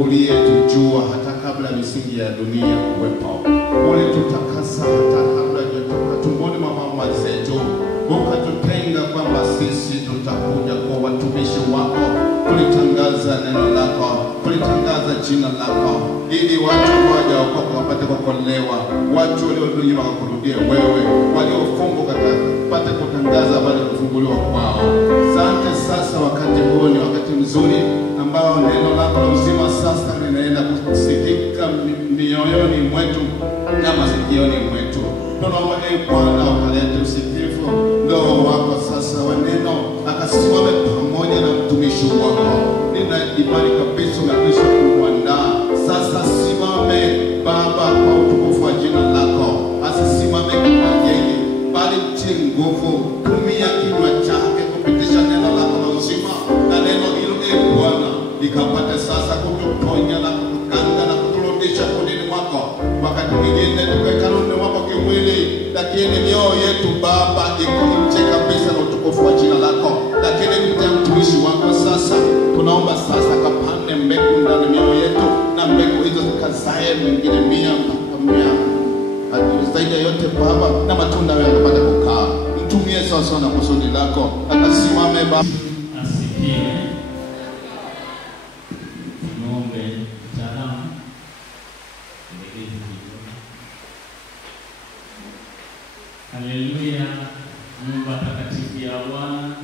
uliyetujua hata kabla misingi ya dunia kuwepo, ulitutakasa hata kabla hujatoka tumboni mwa mama zetu, ukatutenga kwamba sisi tutakuja kwa watumishi wako, kulitangaza neno lako, kulitangaza jina lako, ili watu moja wapate kuokolewa, watu waliodunia wakurudie wewe, waliofungwa wapate kutangaza habari ya kufunguliwa kwao. Asante. Sasa wakati huu ni wakati mzuri ambao neno lako la uzima sasa linaenda kusikika mioyoni mwetu na masikioni mwetu. Tunaomba Bwana ukalete usikifu, Roho wako sasa wa neno akasimame pamoja na mtumishi wako. Nina imani kabisa umekwisha kumwandaa. Sasa simame Baba kwa utukufu wa jina lako. Asisimame kama yeye, bali mtie nguvu. Tumia kinywa chake kupitisha neno lako la uzima, na neno hilo Bwana likapate sasa kutuponya na kutuganga na kuturudisha kundini mwako. Wakati mwingine tumekaruni mwako kimwili, lakini mioyo yetu Baba iko nje kabisa na utukufu wa jina lako. Lakini kupitia mtumishi wako sasa, tunaomba sasa kapande mbegu ndani mioyo yetu, na mbegu hizo zikazae mwingine 100 mpaka 100 zaidi ya yote Baba, na matunda yakapata kukaa. Mtumie sasa na kusudi lako, akasimame Baba. Asifiwe. Ng'ombe mtaalamu haleluya. Mungu atakatifu ya Bwana.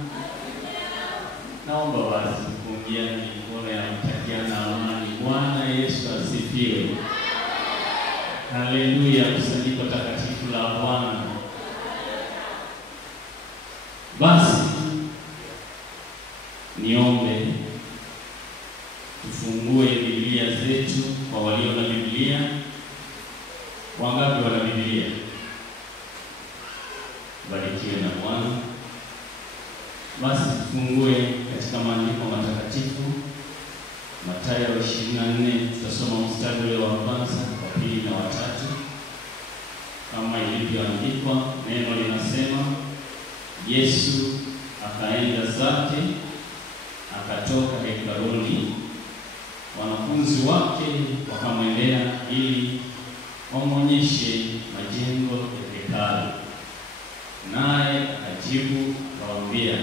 Naomba basi kuingia na mikono ya mtakiana amani. Bwana Yesu asifiwe. Haleluya. Kusanyiko takatifu la Bwana. Basi niombe tufungue Biblia zetu kwa walio na Biblia. Wangapi wana Biblia? Barikiwe na Bwana. Basi tufungue katika maandiko matakatifu. Mathayo 24, tutasoma mstari wa kwanza, wa pili na wa tatu. Kama ilivyoandikwa, neno linasema, Yesu akaenda zake, akatoka hekaluni, wanafunzi wake wakamwendea ili wamwonyeshe majengo ya hekalu. Naye akajibu akawaambia,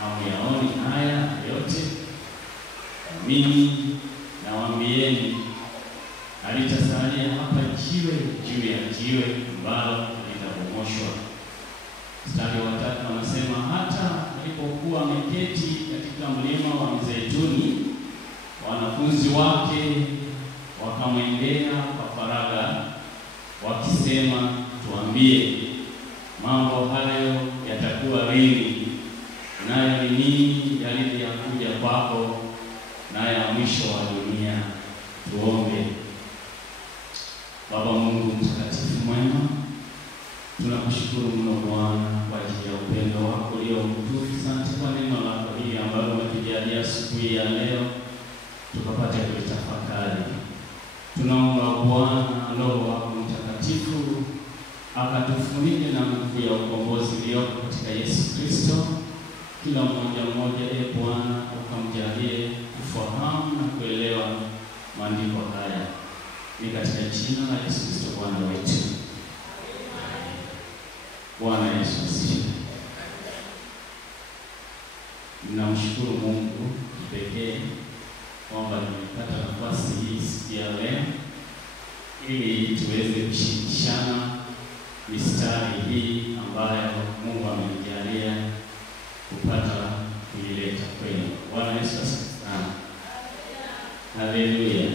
hamyaoni haya yote? Mimi nawaambieni, halitasalia hapa jiwe juu ya jiwe ambalo litabomoshwa. Mstari wa 3 anasema, hata alipokuwa ameketi katika mlima wa Mzeituni, wanafunzi wake wakamwendea kwa faragha wakisema, tuambie, mambo hayo yatakuwa lini? Nayo ni nini dalili ya kuja kwako na ya mwisho wa dunia? Tuombe. Baba Mungu mtakatifu mwema, tunakushukuru mno Bwana kwa ajili ya upendo wako ulio mkuu. Asante kwa neno lako hili ambalo umetujalia asubuhi ya leo tukapate kulitafakari. Tunaomba Bwana Roho wako mtakatifu akatufunike na nguvu ya ukombozi iliyoko katika Yesu Kristo. Kila mmoja Bwana ukamjalie kufahamu na kuelewa maandiko haya. Ni katika jina la Yesu Kristo Bwana wetu. Bwana Yesu asifiwe. Ninamshukuru Mungu kipekee kwamba nimepata nafasi hii siku ya leo ili tuweze kushirikishana mistari hii ambayo Mungu amenijalia kupata kuileta kwenu. Bwana Yesu asifiwe. Haleluya.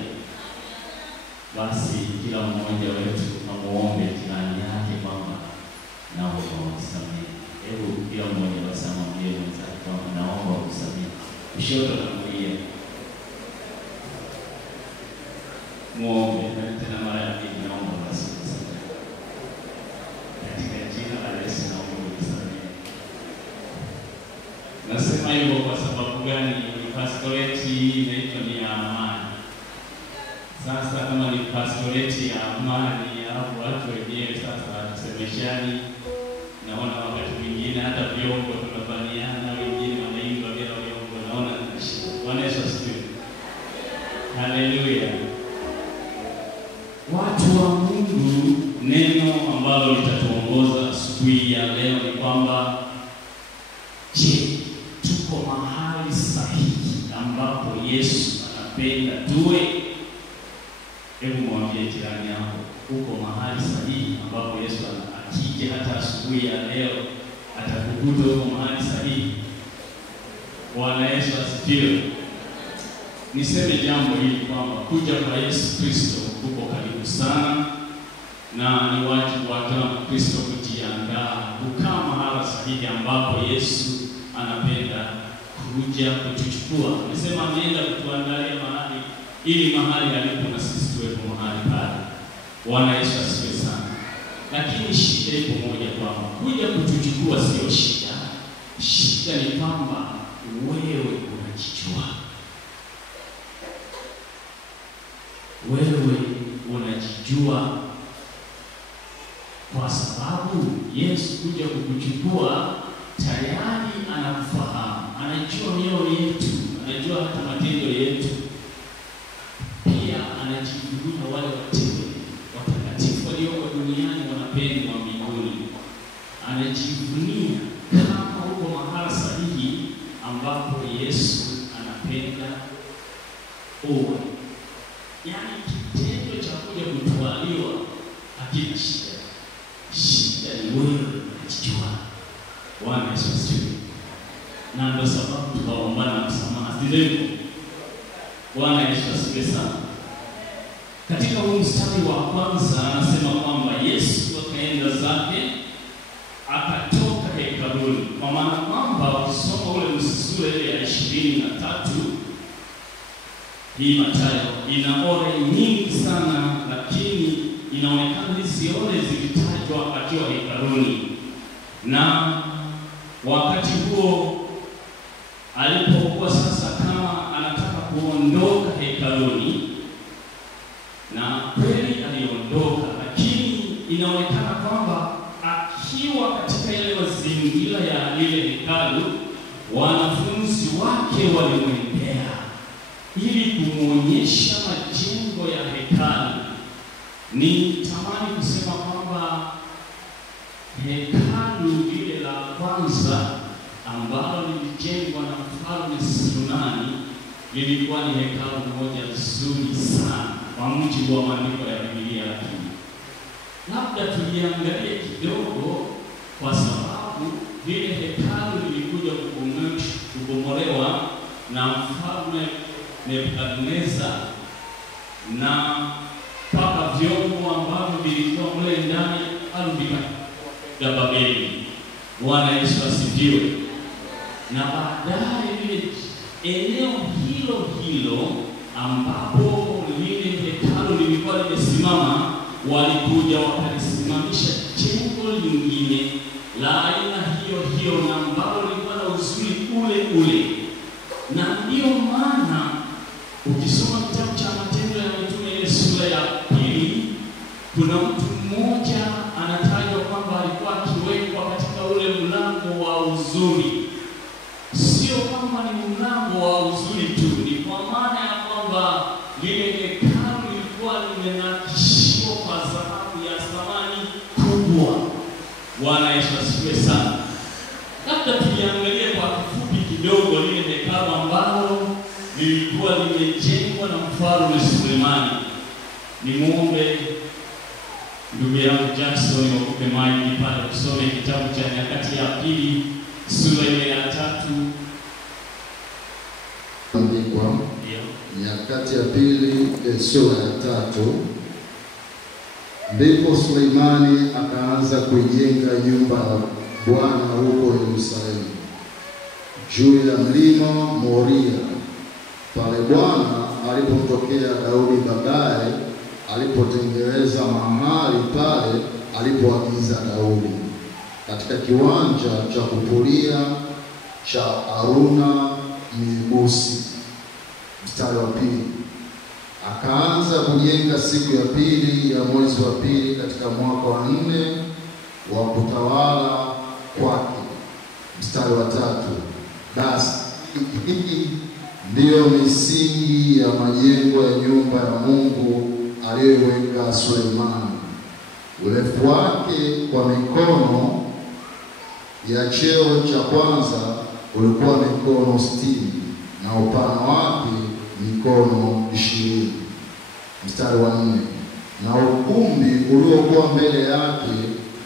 Basi kila mmoja wetu amuombe jirani yake kwamba naomba unisamehe. Hebu kila mmoja basi amwambie mwenzake kwamba naomba unisamehe. Kushoto na kulia. Muombe tena mara ya pili, naomba basi unisamehe. Katika jina la Yesu naomba unisamehe. Nasema hivyo kwa sababu gani? Pastoreti inaitwa ni ya amani. Sasa kama ni pastoreti ya amani, hapo watu wenyewe sasa tusemeshani. Naona wakati mwingine hata vyombo tunafanyana, wengine wanaimba bila vyombo, naona ni shida. Bwana Yesu asifiwe. Yesu anapenda tuwe? Hebu mwambie jirani yako, uko mahali sahihi ambapo Yesu akija hata asubuhi ya leo atakukuta uko mahali sahihi. Bwana Yesu asifiwe. Niseme jambo hili kwamba kuja kwa Yesu Kristo kuko karibu sana, na ni wajibu wa kila Mkristo kujiandaa kukaa mahali sahihi ambapo Yesu anapenda kuja kutuchukua. Nimesema ameenda kutuandalia mahali ili mahali alipo na sisi tuwepo mahali pale. Bwana Yesu asifiwe sana. Lakini shida ipo moja, kwamba kuja kutuchukua sio shida. Shida ni kwamba wewe unajijua. Wewe unajijua, kwa sababu Yesu kuja kukuchukua tayari anakufahamu, anajua mioyo yetu, anajua hata matendo yetu. Pia anajivunia wale wateule watakatifu walioko duniani wanapendwa mbinguni. Anajivunia kama uko mahali sahihi ambapo Yesu anapenda uwe. Yaani kitendo cha kuja kutwaliwa hakina shida. Shida ni wewe unajijua. Bwana Yesu asifiwe. Na ndio sababu tukaombana msamaha. Ndio. Bwana Yesu asifiwe sana. Katika huu mstari wa kwanza anasema kwamba Yesu akaenda zake akatoka hekaluni. Kwa maana kwamba ukisoma ule mstari ya 23 hii Mathayo ina ore nyingi sana, lakini inaonekana hizi ore zilitajwa akiwa hekaluni. Na wakati huo alipokuwa sasa kama anataka kuondoka hekaluni, na kweli aliondoka, lakini inaonekana kwamba akiwa katika ile mazingira ya ile hekalu, wanafunzi wake walimwendea ili kumuonyesha majengo ya hekalu. Ni tamani kusema kwamba hekalu ile la kwanza ambalo lilijengwa na Mfalme Sulemani lilikuwa ni hekalu moja nzuri sana kwa mujibu wa maandiko ya Biblia. Lakini labda tuliangalia kidogo, kwa sababu lile hekalu lilikuja kubomolewa na Mfalme Nebukadneza, na mpaka vyombo ambavyo vilikuwa mle ndani ya Babeli. Bwana Yesu asifiwe. Na baadaye lile eneo hilo ambapo lile hekalu lilikuwa limesimama, walikuja wakalisimamisha jengo lingine la aina hiyo na ambalo lilikuwa na uzuri ule. Na ndio maana ukisoma kitabu cha Matendo ya Mitume ile sura ya 2, kuna mtu mmoja anatajwa kwamba alikuwa akiwekwa katika ule mlango wa uzuri. Sio kwamba ni mlango wa uzuri tu, ni kwa maana ya kwamba lile hekalu lilikuwa limenakishiwa kwa dhahabu ya thamani kubwa. Bwana Yesu asifiwe sana. Labda tuliangalie kwa kifupi kidogo lile hekalu ambalo lilikuwa limejengwa na Mfalme Sulemani. Nimuombe ndugu yangu Jackson wakupe maji pale kusome kitabu cha Nyakati ya Pili sura ya 3. Andikwa Nyakati ya Pili sura ya 3. Ndipo Sulemani akaanza kujenga nyumba ya Bwana huko Yerusalemu, juu ya mlima Moria, pale Bwana alipomtokea Daudi babaye, alipotengeneza mahali pale alipoagiza Daudi, katika kiwanja cha kupuria cha Aruna Myebusi. Mstari wa 2. Akaanza kujenga siku ya pili ya mwezi wa pili katika mwaka wa 4 wa kutawala kwake. Mstari wa 3. Basi hii ndiyo misingi ya majengo ya nyumba ya Mungu aliyoweka Sulemani. Urefu wake kwa mikono ya cheo cha kwanza ulikuwa mikono 60, na upana wake mikono 20. Mstari wa 4. Na ukumbi uliokuwa mbele yake,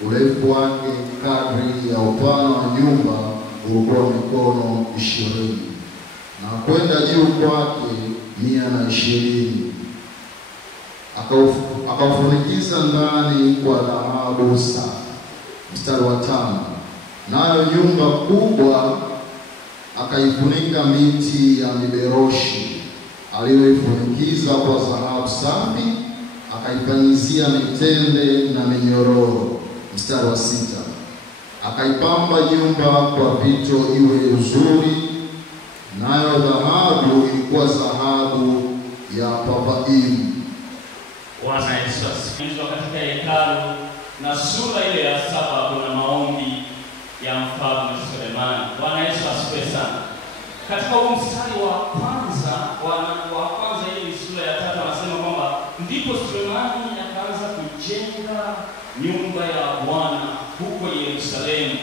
urefu wake kadri ya upana wa nyumba ulikuwa mikono 20, na kwenda juu kwake 120. Akaufunikiza ndani kwa dhahabu safi. Mstari wa 5. Nayo nyumba kubwa akaifunika miti ya miberoshi aliyoifunikiza kwa dhahabu safi, akaifanyizia mitende na minyororo. Mstari wa 6. Akaipamba nyumba kwa vito iwe uzuri, nayo dhahabu ilikuwa dhahabu ya Pavaimu. Bwana Yesu asifiwe. Katika hekalu na sura ile ya 7 kuna maombi ya mfalme Sulemani. Bwana Yesu asifiwe sana. Katika huu mstari wa kwanza ile sura ya 3 anasema kwamba ndipo Sulemani akaanza kujenga nyumba ya Bwana huko Yerusalemu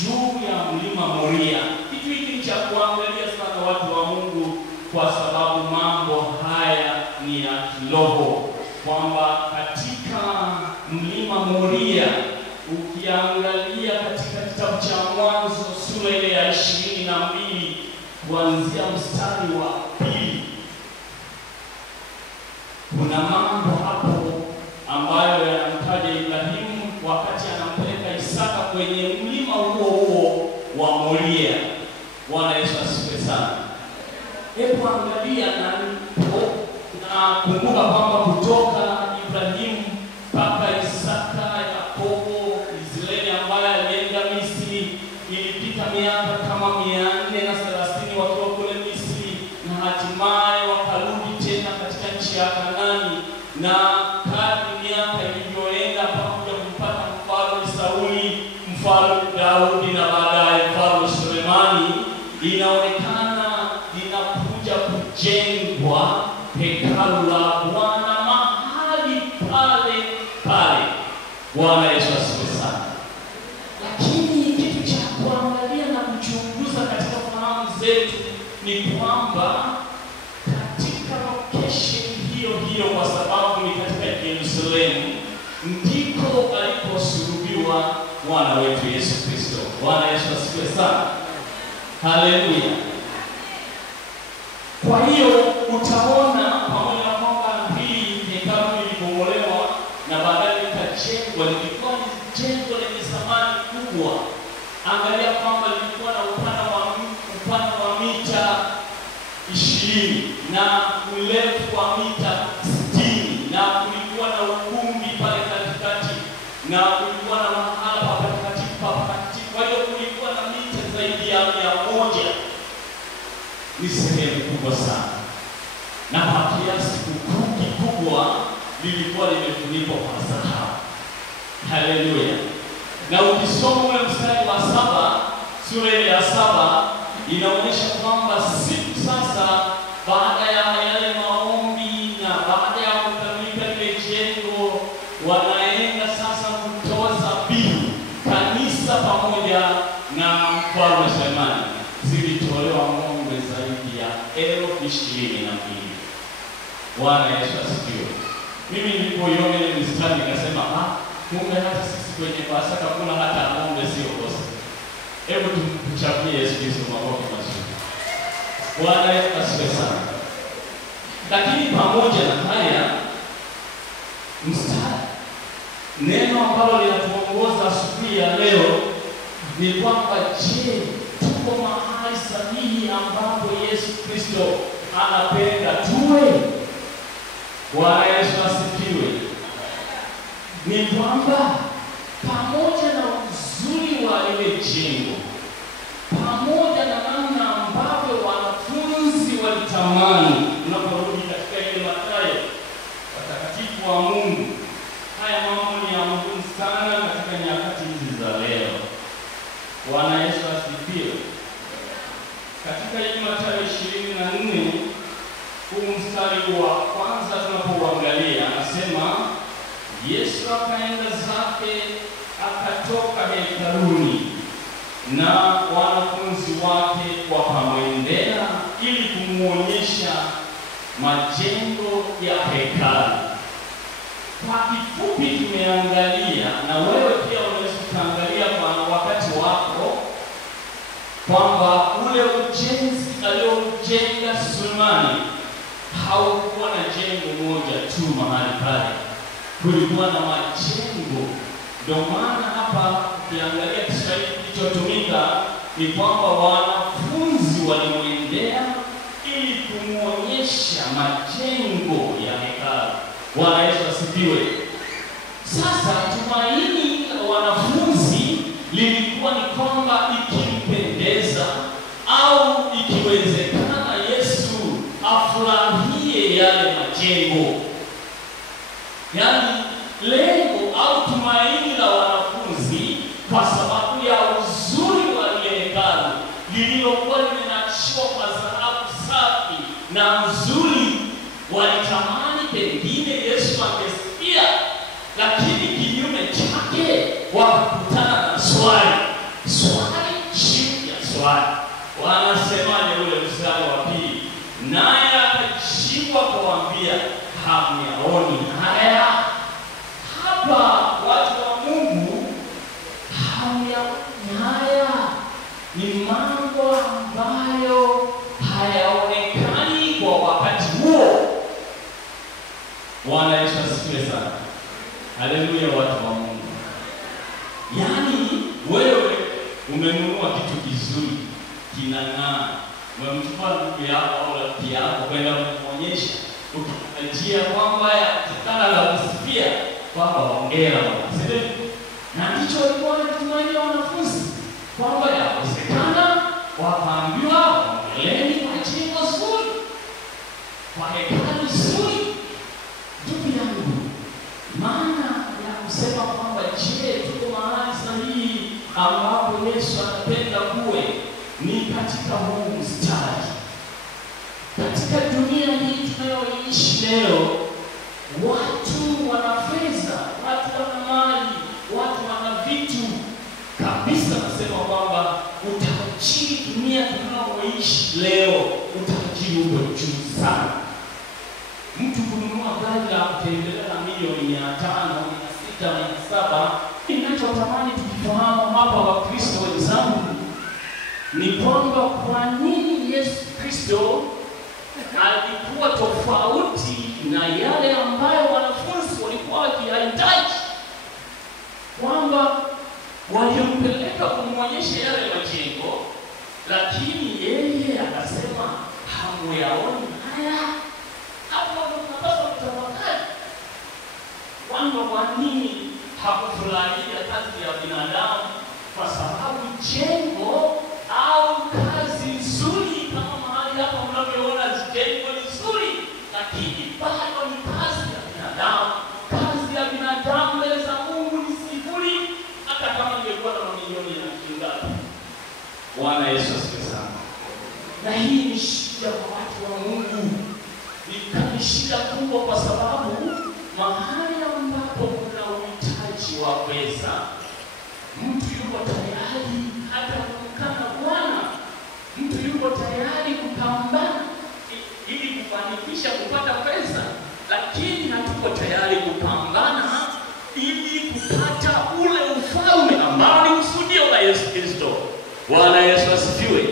juu ya mlima Moria. Kitu hiki cha kuangalia sana watu wa Mungu, kwa sababu mambo haya ni ya kiroho, kwamba katika mlima Moria, ukiangalia katika kitabu cha Mwanzo sura ile ya 22 kuanzia mstari wa 2, kuna mambo hapo ambayo yanamtaja Ibrahimu wakati anampeleka Isaka kwenye mlima huo wa Moria. Bwana Yesu asifiwe sana. Hebu angalia na kumbuka kwamba kutoka Ibrahimu mpaka Isaka, Yakobo, Israeli ambaye alienda Misri ilipita miaka kama 430 wakiwa kule Misri, na hatimaye wakarudi tena katika nchi ya Kanaani. Na kadri miaka ilivyoenda pamoja kumpata mfalme Sauli, mfalme Daudi na baadaye mfalme Sulemani, inaonekana linakuja kujengwa hekalu la Bwana mahali pale pale. Bwana Yesu asifiwe sana. Lakini kitu cha kuangalia na kuchunguza katika fahamu zetu ni kwamba katika location hiyo, kwa sababu ni katika Yerusalemu, ndiko aliposulubiwa Bwana wetu Yesu Kristo. Bwana Yesu asifiwe sana. Haleluya. Kwa hiyo utaona pamoja na kwamba hili hekalu lilibomolewa na baadaye likajengwa, lilikuwa ni jengo lenye thamani kubwa. Angalia kwamba lilikuwa na upana wa mita 20 na urefu wa mita 60, na kulikuwa na ukumbi pale katikati, na kulikuwa na mahala pa patakatifu pa patakatifu. Kwa hiyo kulikuwa na mita zaidi ya 100. Ni sehemu kubwa sana, na kwa kiasi kikubwa lilikuwa limefunikwa kwa dhahabu. Haleluya. Na ukisoma ule mstari wa 7, sura ya 7, inaonyesha kwamba siku sasa baada ya yale maombi na baada ya kukamilika ile jengo, wanaenda sasa kutoza bill. Kanisa pamoja na mfalme Sulemani zilitolewa ng'ombe zaidi ya 22,000. Bwana Yesu asifiwe. Mimi nilipoiona ile mstari nikasema, kumbe hata sisi kwenye Pasaka kuna hata ng'ombe sio kosa. Hebu tumchapie Yesu Kristo makofi mazuri. Bwana Yesu asifiwe sana. Lakini pamoja na haya mstari, neno ambalo linatuongoza asubuhi ya leo ni kwamba je, tuko mahali sahihi ambapo Yesu Kristo anapenda tuwe? Bwana Yesu asifiwe. Ni kwamba pamoja na uzuri wa ile jengo, pamoja na namna ambavyo wanafunzi walitamani, unaporudi katika ile Mathayo, watakatifu wa Mungu, haya mambo ni ya muhimu sana katika nyakati hizi za leo. Bwana Yesu asifiwe. Katika ile Mathayo 24, huu mstari wa kwanza tunapouangalia, anasema Yesu akaenda zake akatoka hekaluni, na wanafunzi wake wakamwendea ili kumuonyesha tumeangalia, na wewe pia unaweza kuangalia kwa wakati wako, kwamba ule ujenzi aliojenga Sulemani haukuwa na jengo moja tu mahali pale, kulikuwa na majengo. Ndio maana hapa ukiangalia Kiswahili kilichotumika ni kwamba wanafunzi walimwendea ili kumuonyesha majengo ya hekalu. Bwana Yesu asifiwe. Sasa tumaini la wanafunzi lilikuwa ni kwamba ikimpendeza au ikiwezekana Yesu afurahie yale majengo. Yaani lengo au tumaini la wanafunzi, kwa sababu ya uzuri wa ile hekalu lililokuwa limenakshiwa kwa dhahabu safi na nzuri, walitamani pengine Yesu angesikia, lakini kinyume chake wakakutana na swali chini ya swali. Wanasemaje ule mstari wa pili? Naye akajibu akawaambia, hamyaoni haya? Hapa watu wa Mungu, hamyaoni haya ni mambo ambayo hayaonekani kwa wakati huo. Bwana Yesu asifiwe sana. Haleluya, watu wa Mungu. Yaani wewe umenunua kitu kizuri, kinang'aa, umemchukua ndugu yako au rafiki yako kwenda kumwonyesha, ukitarajia kwamba yatakana la kusifia kwamba hongera bwana. Na ndicho walikuwa wanatumania wanafunzi, kwamba yawezekana wakaambiwa hongereni kwa jengo zuri, kwa hekalu zuri. Ndugu yangu, maana ya kusema kwamba je, tuko mahali sahihi ambapo Yesu anapenda kuwe, ni katika huu mstari. Katika dunia hii tunayoishi leo, watu wana fedha, watu wana mali, watu wana vitu kabisa. Nasema kwamba utajiri dunia tunayoishi leo, utajiri uko juu sana. Mtu kununua gari la kutembelea na milioni 500, 600, 700. Ninachotamani tukifahamu hapa, Wakristo wenzangu, ni kwamba kwa nini Yesu Kristo alikuwa tofauti na yale ambayo wanafunzi walikuwa wakihitaji, kwamba walimpeleka kumwonyesha yale majengo, lakini yeye akasema hamuyaoni haya? Hapo tunapaswa kutafakari kwamba kwa nini hakufurahia kazi ya binadamu, kwa sababu jengo au kazi nzuri kama mahali hapa mnavyoona jengo ni nzuri, lakini bado ni kazi ya binadamu. Kazi ya binadamu mbele za Mungu ni sifuri, hata kama ingekuwa na mamilioni ya shingapi. Bwana Yesu asifiwe sana. Na hii ni shida kwa watu wa Mungu, ni shida kubwa, kwa sababu mahali ambapo kuna uhitaji wa pesa, mtu yuko tayari hata kumkana Bwana, mtu yuko tayari kupambana ili kufanikisha kupata pesa, lakini hatuko tayari kupambana ili kupata ule ufalme ambao ni kusudio la Yesu Kristo. Bwana Yesu asifiwe.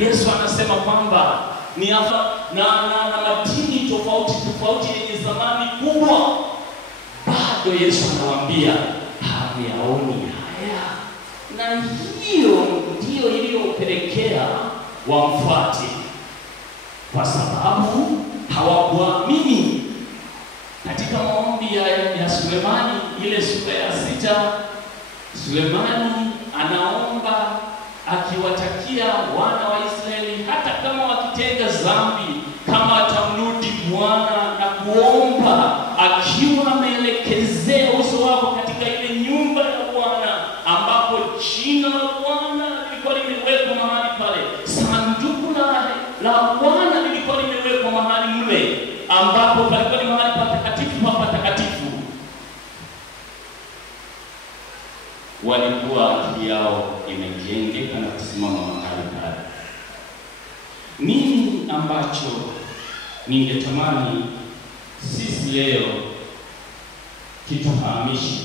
Yesu anasema kwamba ni hapa na madini tofauti yenye thamani kubwa, bado Yesu anawaambia hawayaoni haya. Na hiyo ndio iliyopelekea wamfuate, kwa sababu hawakuamini. Katika maombi ya Sulemani, ile sura ya 6, Sulemani anaomba akiwatakia wana wa Israeli, hata kama wakitenda dhambi, kama atamrudi Bwana na kuomba, akiwa ameelekezea uso wako katika ile nyumba ya Bwana ambapo jina la Bwana lilikuwa limewekwa mahali pale, sanduku la Bwana lilikuwa limewekwa mahali mle ambapo palikuwa ni mahali patakatifu pa patakatifu. Walikuwa akili yao imejengeka na kusimama mahali pale. Nini ambacho ningetamani sisi leo kituhamishi.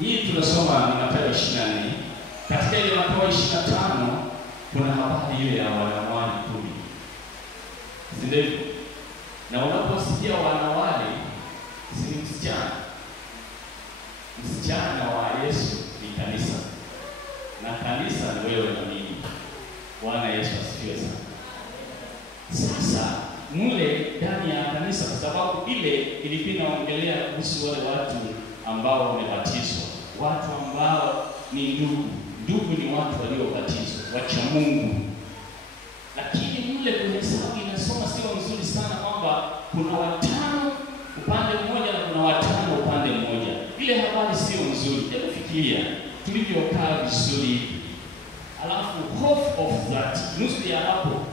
Hii tunasoma ni Mathayo 24. Katika ile Mathayo 25 kuna habari ile ya wanawali 10. Ndio. Na unaposikia wanawali si msichana. Msichana wa Yesu ni kanisa. Na kanisa ni wewe na mimi. Bwana Yesu asifiwe sana. Sasa mule ndani ya kanisa, kwa sababu ile ilikuwa inaongelea kuhusu wale watu ambao wamebatizwa, watu ambao ni ndugu. Ndugu ni watu waliobatizwa, wacha Mungu. Lakini mule kuhesabu inasoma sio nzuri sana kwamba kuna 5 upande mmoja na kuna 5 upande mmoja. Ile habari sio nzuri. Hebu fikiria tulivyokaa vizuri. Alafu half of that, nusu ya hapo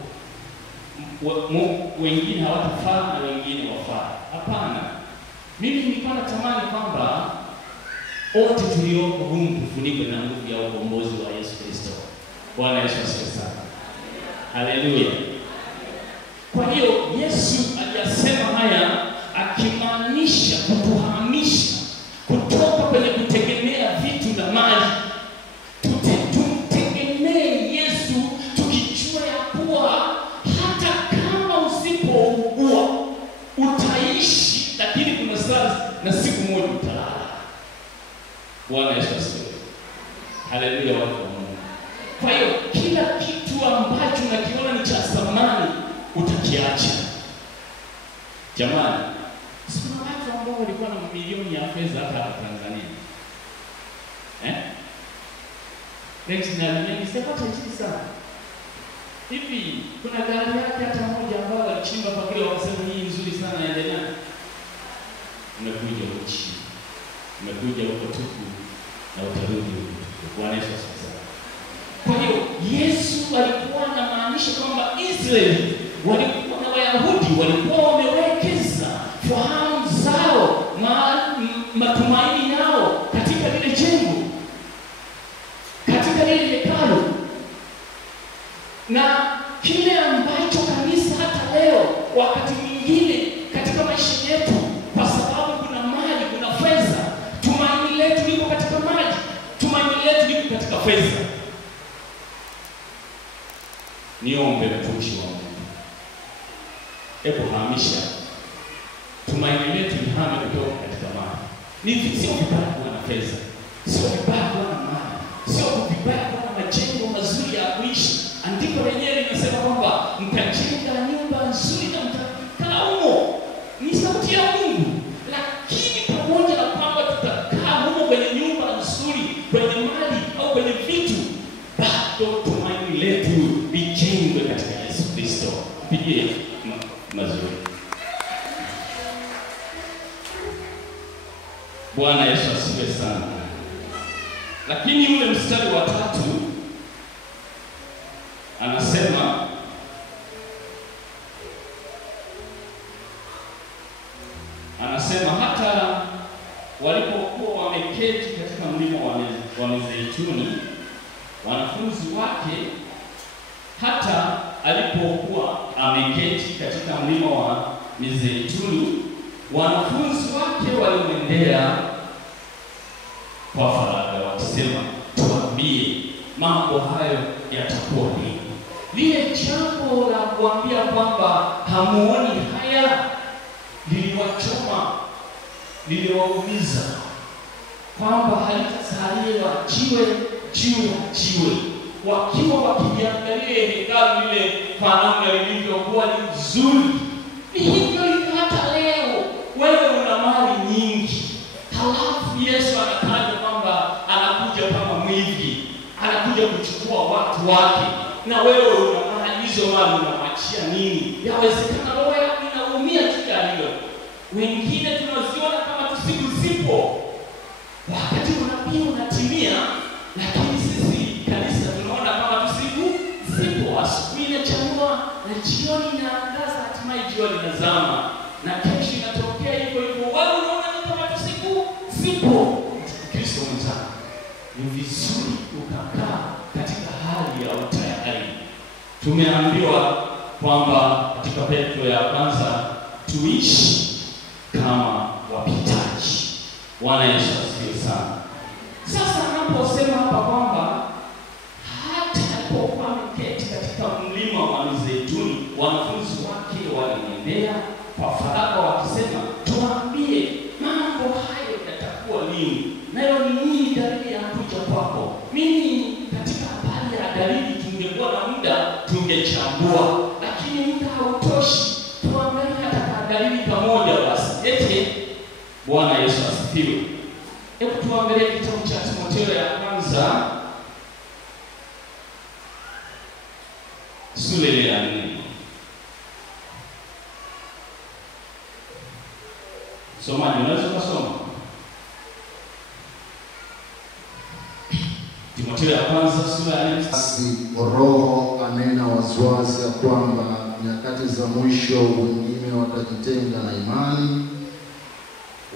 wengine hawatafaa na wengine wafaa. Hapana. Mimi nilikuwa natamani kwamba wote tulioko humu tufunikwe na nguvu ya ukombozi wa Yesu Kristo. Bwana Yesu asifiwe sana. Haleluya. Kwa hiyo Yesu aliyasema haya akimaanisha kutuhamisha kutoka kwenye kutegemea vitu na mali. Tumtegemee Yesu tukijua ya kuwa hata kama usipougua utaishi, lakini kuna saa na siku moja utalala. Bwana Yesu asifiwe. Haleluya watu wa Mungu. Kwa hiyo kila kitu ambacho unakiona ni cha thamani utakiacha. Jamani, sio watu ambao walikuwa na milioni ya fedha hapa Tanzania. Next na mimi sipata hizi sana. Hivi kuna gari yake hata moja ambayo alichimba kwa kile wakasema hii nzuri sana endelea. Umekuja uchi. Umekuja huko tuku na utarudi huko. Bwana Yesu asifiwe. Kwa hiyo Yesu alikuwa anamaanisha kwamba Israeli walikuwa na Wayahudi walikuwa wamewekeza fahamu zao, matumaini yao katika lile jengo, katika lile hekalu. Na kile ambacho kanisa hata leo wakati mwingine katika maisha yetu, kwa sababu kuna mali, kuna fedha, tumaini letu liko katika mali, tumaini letu liko katika fedha. Niombe mtumishi wa Mungu, hebu hamisha tumaini letu lihame kutoka katika mali. Ni sio vibaya kuwa na fedha, sio vibaya kuwa na mali, sio vibaya kuwa na majengo mazuri ya kuishi. Andiko lenyewe linasema kwamba mtajenga nyumba nzuri na mtakaa humo. Ni sauti ya Mungu. Lakini pamoja na kwamba tutakaa humo kwenye nyumba nzuri, kwenye mali au kwenye vitu, bado tumaini letu lijengwe katika Yesu Kristo. Pigie mazuri. Bwana Yesu asifiwe sana. Lakini ule mstari wa 3 anasema hata walipokuwa wameketi katika mlima wa Mizeituni, wanafunzi wake, hata alipokuwa ameketi katika mlima wa Mizeituni, wanafunzi wake walimwendea kwa faragha wakisema, tuambie mambo hayo yatakuwa nini? Lile jambo la kuambia kwamba hamuoni haya liliwachoma, liliwaumiza, kwamba halitazaliwa jiwe juu ya jiwe. Wakiwa wakiangalia hekalu lile kwa namna lilivyokuwa nzuri. Ni hivyo hata leo wewe una mali nyingi, halafu Yesu anataja kwamba anakuja kama mwivi, anakuja kuchukua watu wake, na wewe una mali hizo, mali unamwachia nini? Yawezekana roho yako inaumia katika hilo. Wengine tunaziona kama tusiku zipo, wakati unabii unatimia, lakini sisi kanisa tunaona kama tusiku zipo. Asubuhi inachanua na jioni inaangaza, hatimaye jioni inazama, na kesho inatokea hivyo hivyo. Wewe unaona kama tusiku zipo. Kristo mzaa, ni vizuri ukakaa katika hali ya utayari. Tumeambiwa kwamba katika Petro ya kwanza tuishi kama wapitaji. Bwana Yesu asifiwe sana. Sasa anaposema hapa kwamba hata alipokuwa ameketi katika mlima wa Mizeituni, wanafunzi wake walimwendea kwa faragha wakisema, tuambie mambo hayo yatakuwa lini? Nayo ni nini dalili ya kuja kwako? Mimi katika habari ya dalili tungekuwa na muda tungechambua, lakini muda hautoshi. Tuangalie hata dalili pamoja basi. Bwana Yesu asifiwe. Hebu tuangalie kitabu cha Timotheo ya kwanza sura ya 4. Somaji, unaweza kusoma? Timotheo ya kwanza sura ya 4. Basi Roho anena waziwazi ya kwamba nyakati za mwisho wengine watajitenga na imani,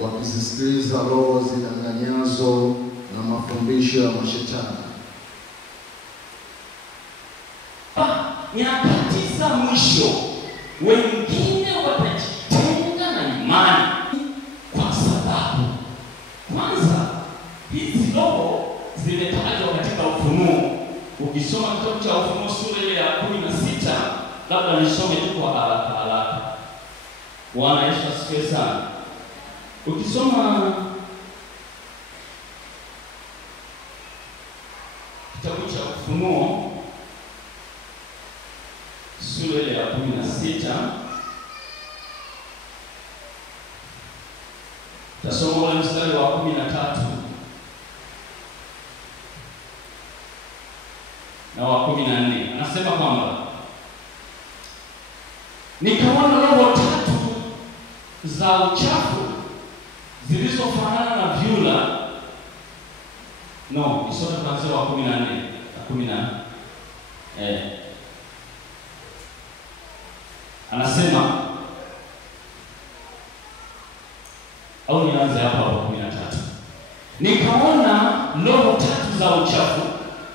wakizisikiliza roho zidanganyazo na mafundisho ya mashetani. Nyakati za mwisho wengine watajitenga na imani, kwa sababu kwanza hizi roho zimetajwa katika Ufunuo. Ukisoma kitabu cha Ufunuo sura ya 16, labda nisome tu kwa haraka. Bwana Yesu asifiwe sana. Ukisoma kitabu cha Ufunuo sura ya 16, tasoma ule mstari wa 13 na wa 14. Anasema kwamba nikaona roho tatu za uchafu zilizofanana na vyura. Isome kuanzia wa 14 anasema, au nianze hapa wa 13. Nikaona roho tatu za uchafu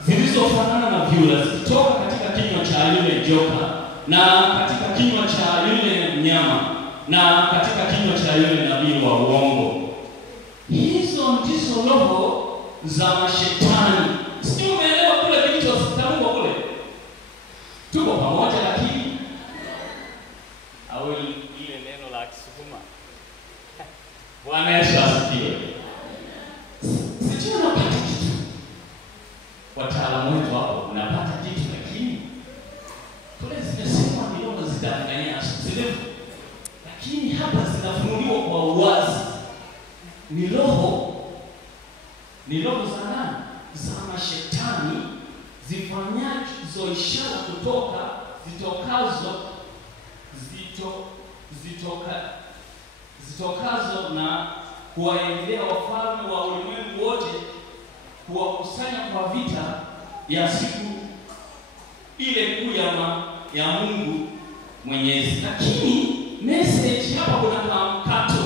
zilizofanana na vyura zikitoka katika kinywa cha yule joka na katika kinywa cha yule mnyama na katika kinywa cha yule nabii wa uongo. Hizo ndizo roho za mashetani. Sio, umeelewa kule kilichotamkwa kule? Tuko pamoja, lakini au ile neno la Kisukuma. Bwana Yesu asifiwe. Sijui unapata kitu. Wataalamu wetu hapo unapata kitu, lakini kule zimesema ni roho zidanganyazo. Sivyo? Lakini hapa zinafunuliwa kwa uwazi. Ni roho za nani? Za mashetani, zifanyazo ishara zitokazo na kuwaendea wafalme wa ulimwengu wote, kuwakusanya kwa vita ya siku ile kuu ya Mungu Mwenyezi. Lakini message hapa kuna mkato.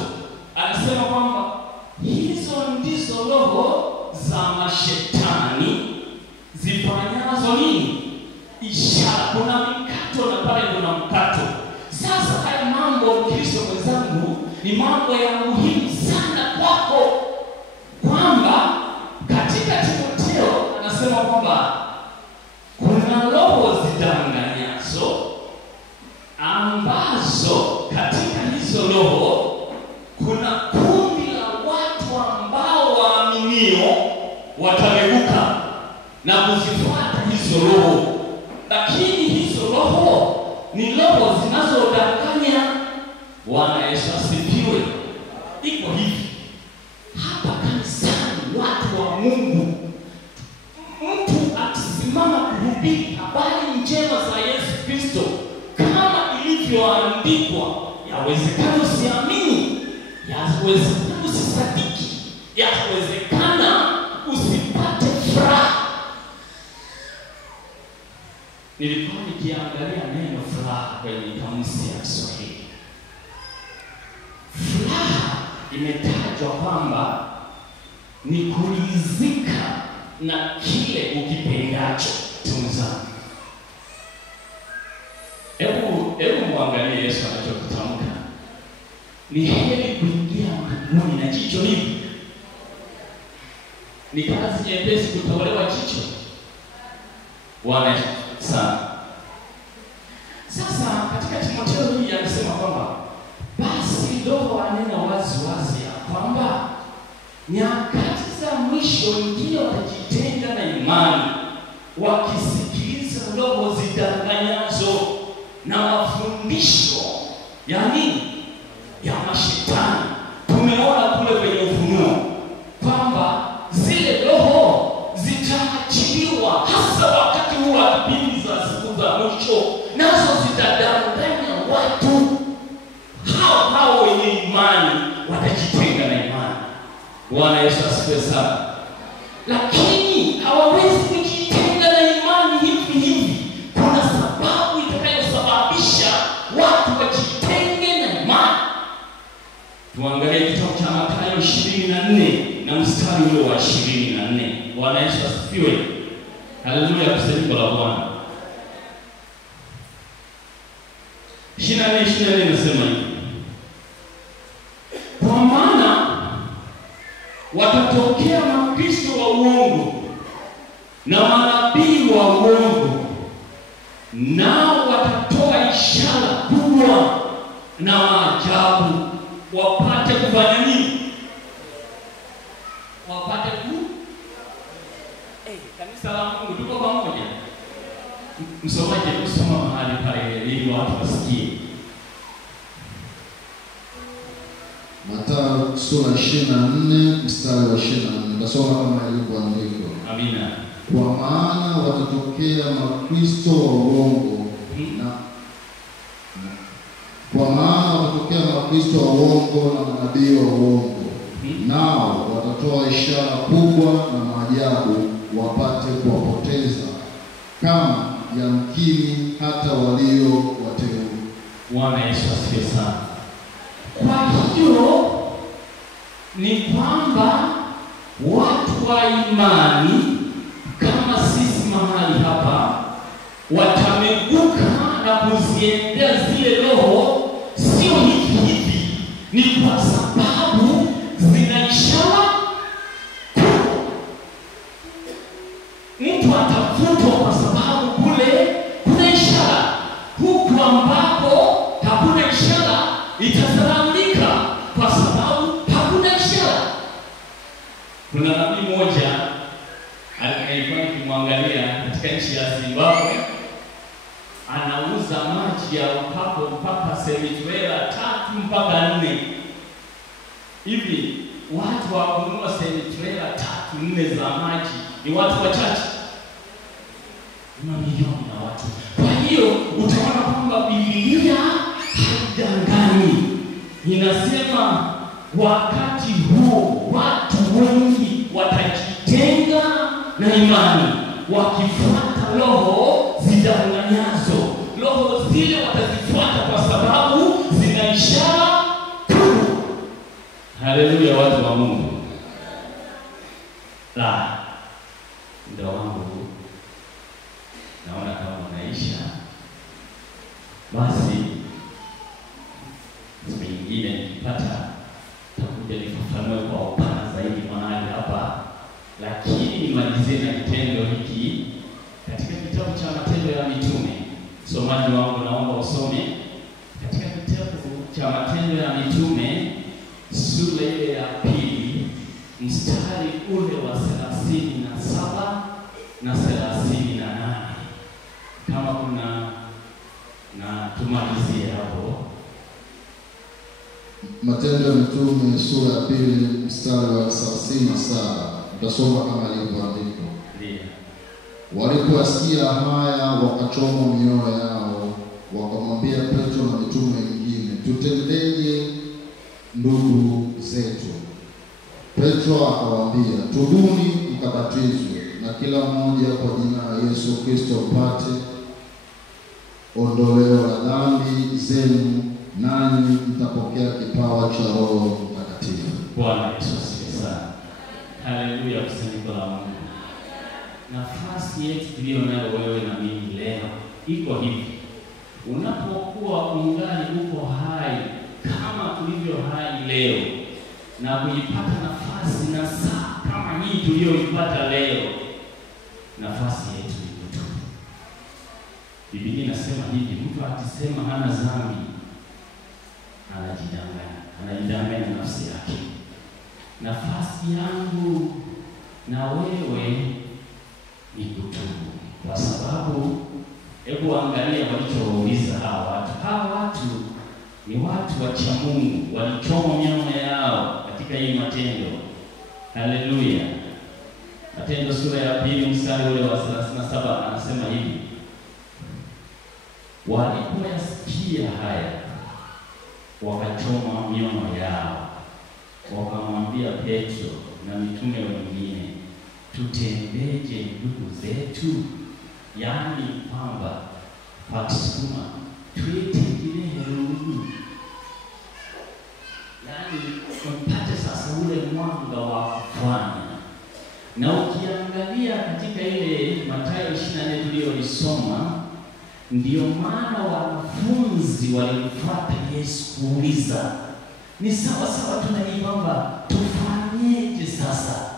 Anasema kwamba hizo ndizo roho za mashetani zifanyazo nini? Ishara. Kuna mkato na pale kuna mkato. Sasa haya mambo, Mkristo mwenzangu, ni mambo ya muhimu sana kwako, kwamba katika Timotheo anasema kwamba kuna roho zidanganyazo, ambazo katika hizo roho kuna kundi la watu ambao waaminio watameguka na kuzifuata hizo roho. Lakini hizo roho ni roho zinazodanganya. Bwana Yesu asifiwe. Iko hivi hapa kanisani, watu wa Mungu, mtu akisimama kuhubiri habari njema za Yesu Kristo kama ilivyoandikwa, yawezekana usiamini, yawezekana usisadiki, yawezekana usipate furaha. Nilikuwa nikiangalia neno furaha kwenye kamusi ya Kiswahili. Furaha imetajwa kwamba ni kuridhika na kile ukipendacho. Tunzani. Hebu muangalie Yesu anachokitamka. Ni heri kuingia mbinguni na jicho hivi Ni kazi nyepesi kutolewa jicho. Bwana sana. Sasa katika Timotheo hii anasema kwamba basi Roho anena wazi wazi ya kwamba nyakati za mwisho ndio watajitenga na imani, wakisikiliza roho zidanganyazo na mafundisho ya mashetani. Tumeona kule kwenye Ufunuo kwamba zile roho zitaachiliwa hasa wakati huu wa kipindi za siku za mwisho, nazo zitadanganya watu. Hao wenye imani watajitenga na imani. Bwana Yesu asifiwe sana. Lakini hawawezi kujitenga na imani hivi. Kuna sababu itakayosababisha watu wajitenge na imani. Tuangalie kitabu cha Mathayo 24 na mstari ule wa 24. Bwana Yesu asifiwe. Haleluya, kusanyiko la Bwana. 24 nasema hivi: kwa maana watatokea makristo wa uongo na manabii wa uongo, nao watatoa ishara kubwa na maajabu, wapate kufanya nini? Wapate kanisa la Mungu. Tuko pamoja? Msomaji, kusoma mahali pale ili watu wasikie. Mathayo sura 24 mstari wa 24. Nasoma kama ilivyoandikwa. Amina. Kwa maana watatokea makristo wa uongo na manabii wa uongo, nao watatoa ishara kubwa na maajabu, wapate kuwapoteza kama yamkini hata walio wateule. Bwana Yesu asifiwe sana. Kwa hiyo ni kwamba watu wa imani kama sisi mahali hapa watameguka na kuziendea zile roho, sio hivi. Ni kwa sababu zina ishara. Mtu atafutwa kwa sababu kule kuna ishara. Huku ambapo hakuna ishara itasalamika kwa sababu hakuna ishara. Kuna nabii mmoja alikuwa nikimwangalia katika nchi ya Zimbabwe, anauza maji ya upako mpaka semitrela 3 mpaka 4. Hivi watu wa kununua semitrela 3-4 za maji ni watu wachache, mamilioni na watu. Kwa hiyo utaona kwamba Biblia haidanganyi. Inasema wakati huo watu wengi watajitenga na imani, wakifuata roho zidanganyazo. Roho zile watazifuata kwa sababu zina ishara kubwa. Haleluya, watu wa Mungu. Ndio wangu naona kama unaisha. Basi nyingine nikipata takuja nifafanue kwa upana zaidi mahali hapa, lakini nimalizie na kitendo hiki katika kitabu cha Matendo ya Mitume. Somaji wangu naomba usome katika kitabu cha Matendo ya Mitume sura ile ya 2 mstari ule wa 37 na 38. Kama kuna na tumalizie hapo. Matendo ya Mitume sura ya 2 mstari wa 37. Tutasoma kama ilivyoandikwa. Ndiyo. Waliposikia haya wakachoma mioyo yao, wakamwambia Petro na mitume wengine, tutendeje ndugu zetu? Petro akawaambia, tubuni mkabatizwe na kila mmoja kwa jina la Yesu Kristo mpate ondoleo la dhambi zenu, nanyi mtapokea kipawa cha Roho Mtakatifu. Bwana Yesu asifiwe sana. Haleluya, kusanyiko la Mungu. Nafasi yetu iliyo nayo wewe na mimi leo iko hivi: unapokuwa ungali uko hai kama tulivyo hai leo, na kuipata nafasi na saa kama hii tuliyoipata leo, nafasi yetu ni kutubu. Biblia inasema hivi, mtu akisema hana dhambi anajidanganya nafsi yake. Nafasi yangu na wewe ni kutubu, kwa sababu hebu angalia walichouliza hawa watu. Hawa watu ni watu wa cha Mungu, walichoma mioyo yao katika hii matendo. Haleluya. Matendo sura ya 2 mstari ule wa 37 anasema hivi, walipoyasikia haya wakachoma mioyo yao, wakamwambia Petro na mitume wengine, tutendeje ndugu zetu? Yaani kwamba fatisuma tuitengile Herodi, yaani mpate sasa ule mwanga wa kufanya. Na ukiangalia katika ile Mathayo 24 tuliyoisoma, ndio maana wanafunzi walimfuata Yesu kuuliza, ni sawa sawa tunaiomba, tufanyeje sasa?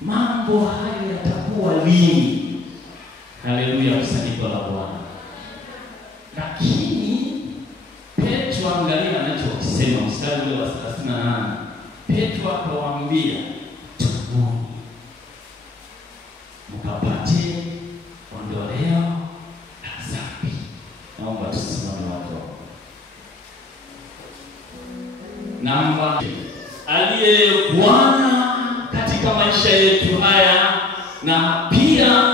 Mambo hayo yatakuwa lini? Haleluya, kusanyiko la Bwana. Lakini Petro, angalia anachokisema mstari ule wa 38. Petro akawaambia, tubuni mkapate ondoleo la dhambi. Naomba tusimame watu. Namba aliye Bwana katika maisha yetu haya, na pia